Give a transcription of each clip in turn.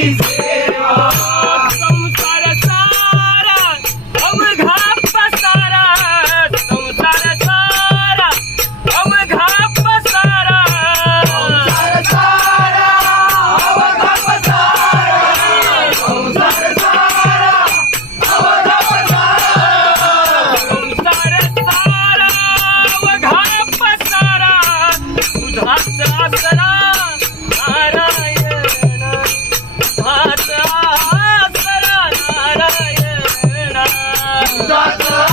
please. Doctor!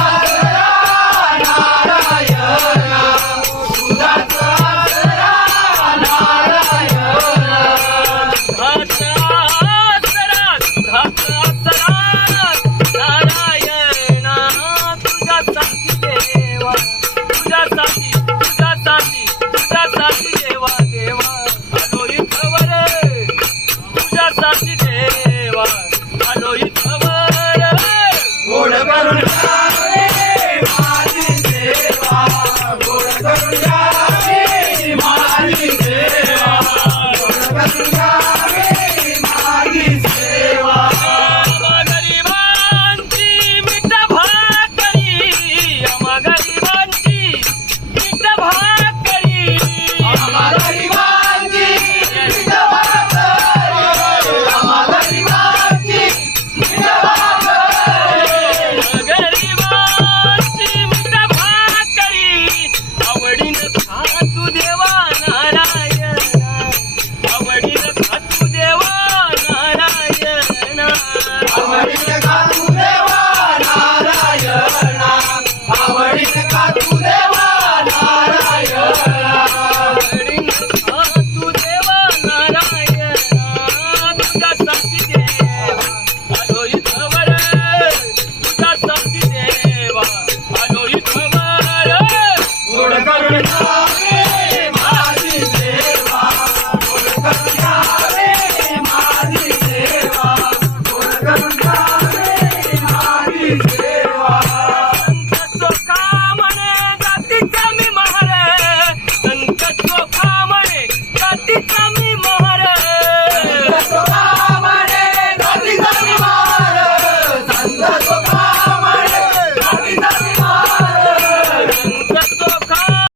మూడకరుణా